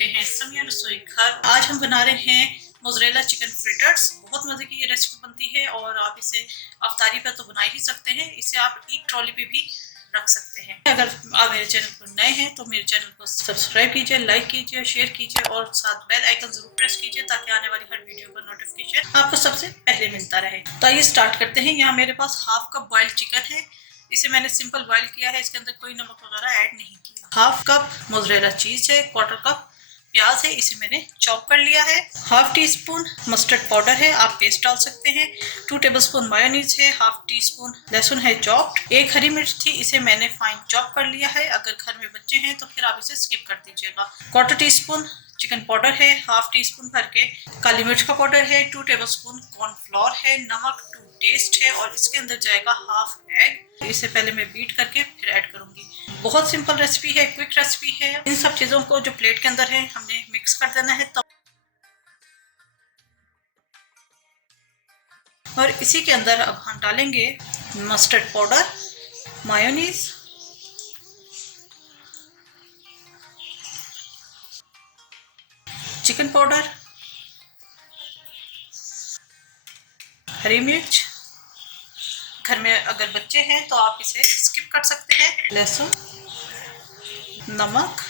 रहे हैं समिया रसोई घर। आज हम बना रहे हैं मोज़रेला चिकन फ्रिटर्स। बहुत मज़े की ये रेसिपी बनती है और आप इसे अफ्तारी पर तो बना ही सकते हैं। इसे आप एक ट्रॉली पे भी रख सकते हैं। अगर आप मेरे चैनल पर नए हैं तो मेरे चैनल को सब्सक्राइब कीजिए, लाइक कीजिए, शेयर कीजिए और साथ बेल आइकन जरूर प्रेस कीजिए ताकि आने वाली हर वीडियो का नोटिफिकेशन आपको सबसे पहले मिलता रहे। तो आइए स्टार्ट करते हैं। यहाँ मेरे पास हाफ कप बॉइल्ड चिकन है। इसे मैंने सिंपल बॉइल किया है, इसके अंदर कोई नमक वगैरह ऐड नहीं किया। हाफ कप मोज़रेला चीज है, क्वार्टर कप प्याज है, इसे मैंने चॉप कर लिया है। Half tea spoon mustard powder है, आप पेस्ट डाल सकते हैं। 2 टेबलस्पून मायोनीज है। हाफ टी स्पून लहसुन है चॉप्ड। एक हरी मिर्च थी, इसे मैंने फाइन चॉप कर लिया है। अगर घर में बच्चे हैं तो फिर आप इसे स्किप कर दीजिएगा। Quarter tea spoon chicken powder है। हाफ टी स्पून भर के काली मिर्च का पाउडर है। 2 टेबलस्पून कॉर्नफ्लोर है। नमक टू टेस्ट है और इसके अंदर जाएगा हाफ एग। इसे पहले मैं बीट करके फिर ऐड करूंगी। बहुत सिंपल रेसिपी है, क्विक रेसिपी है। इन सब चीजों को जो प्लेट के अंदर है हमने मिक्स कर देना है तब, और इसी के अंदर अब हम डालेंगे mustard powder, mayonnaise, chicken powder, हरी मिर्च, घर में अगर बच्चे हैं तो आप इसे स्किप कर सकते हैं, लहसुन, नमक,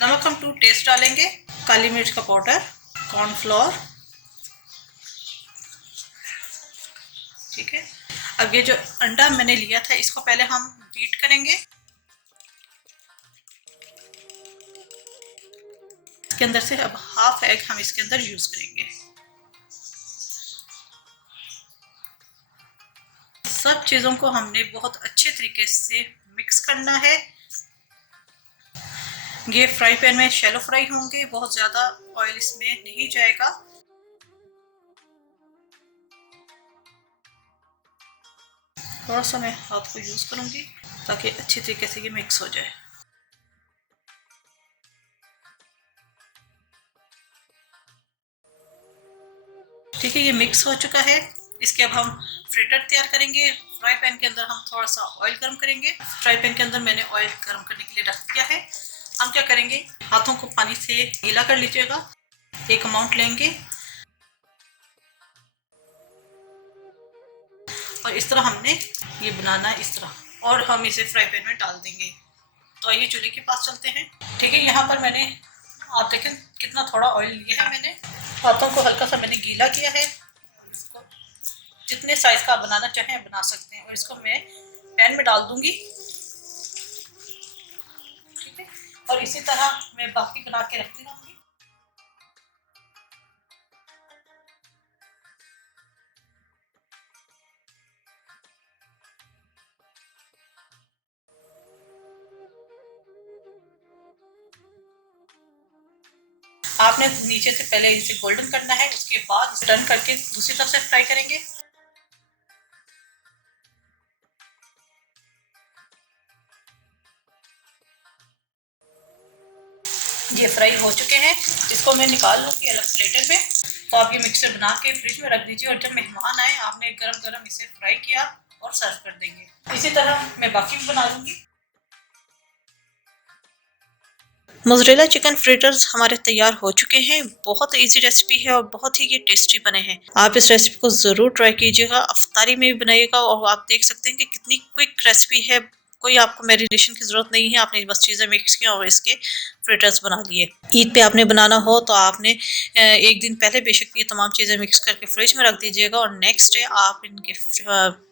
नमक हम टू टेस्ट डालेंगे, काली मिर्च का पाउडर, कॉर्नफ्लोर। ठीक है, अब ये जो अंडा मैंने लिया था इसको पहले हम बीट करेंगे। इसके अंदर से अब हाफ एग हम इसके अंदर यूज करेंगे। सब चीजों को हमने बहुत अच्छे तरीके से मिक्स करना है। ये फ्राई पैन में शैलो फ्राई होंगे, बहुत ज्यादा ऑयल इसमें नहीं जाएगा। थोड़ा सा मैं हाथ को यूज करूंगी ताकि अच्छी तरीके से ये मिक्स हो जाए। ठीक है, ये मिक्स हो चुका है। इसके अब हम फ्रिटर तैयार करेंगे। फ्राई पैन के अंदर हम थोड़ा सा ऑयल गर्म करेंगे। फ्राई पैन के अंदर मैंने ऑयल गर्म करने के लिए रख दिया है। हम क्या करेंगे, हाथों को पानी से गीला कर लीजिएगा। एक अमाउंट लेंगे और इस तरह हमने ये बनाना है, इस तरह, और हम इसे फ्राई पैन में डाल देंगे। तो आइए चूल्हे के पास चलते हैं। ठीक है, यहाँ पर मैंने, आप देखें कितना थोड़ा ऑयल लिया है मैंने। हाथों को हल्का सा मैंने गीला किया है। इसको जितने साइज का बनाना चाहें बना सकते हैं और इसको मैं पैन में डाल दूंगी। ठीक है, और इसी तरह मैं बाकी बना के रखती रहूंगी। आपने नीचे से पहले इसे गोल्डन करना है, उसके बाद टर्न करके दूसरी तरफ से फ्राई करेंगे। ये फ्राई हो चुके हैं, इसको मैं निकाल लूँगी अलग प्लेटर में। तो आप ये मिक्सर बना के फ्रिज में रख दीजिए और जब मेहमान आए आपने गरम गरम इसे फ्राई किया और सर्व कर देंगे। इसी तरह मैं बाकी भी बना लूँगी। मोज़रेला चिकन फ्रिटर्स हमारे तैयार हो चुके हैं। बहुत इजी रेसिपी है और बहुत ही ये टेस्टी बने हैं। आप इस रेसिपी को ज़रूर ट्राई कीजिएगा, अफ्तारी में भी बनाइएगा। और आप देख सकते हैं कि कितनी क्विक रेसिपी है। कोई आपको मैरिनेशन की ज़रूरत नहीं है, आपने बस चीज़ें मिक्स की और इसके फ्रिटर्स बना लिए। ईद पे आपने बनाना हो तो आपने एक दिन पहले बेशक ये तमाम चीज़ें मिक्स करके फ्रिज में रख दीजिएगा और नेक्स्ट डे आप इनके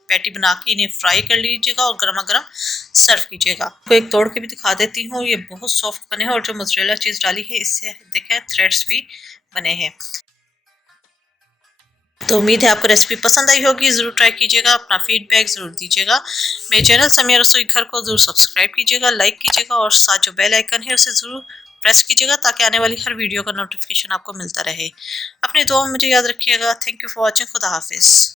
पैटी बना के इन्हें फ्राई कर लीजिएगा और गर्मा गर्म सर्व कीजिएगा। आपको एक तोड़ के भी दिखा देती हूँ, ये बहुत सॉफ्ट बने हैं और जो मोज़रेला चीज़ डाली है इससे देखें थ्रेड्स भी बने हैं। तो उम्मीद है आपको रेसिपी पसंद आई होगी। ज़रूर ट्राई कीजिएगा, अपना फीडबैक ज़रूर दीजिएगा। मेरे चैनल समिया रसोई घर को ज़रूर सब्सक्राइब कीजिएगा, लाइक कीजिएगा और साथ जो बेल आइकन है उसे ज़रूर प्रेस कीजिएगा ताकि आने वाली हर वीडियो का नोटिफिकेशन आपको मिलता रहे। अपनी दुआ में मुझे याद रखिएगा। Thank you for watching. खुदा हाफिज़।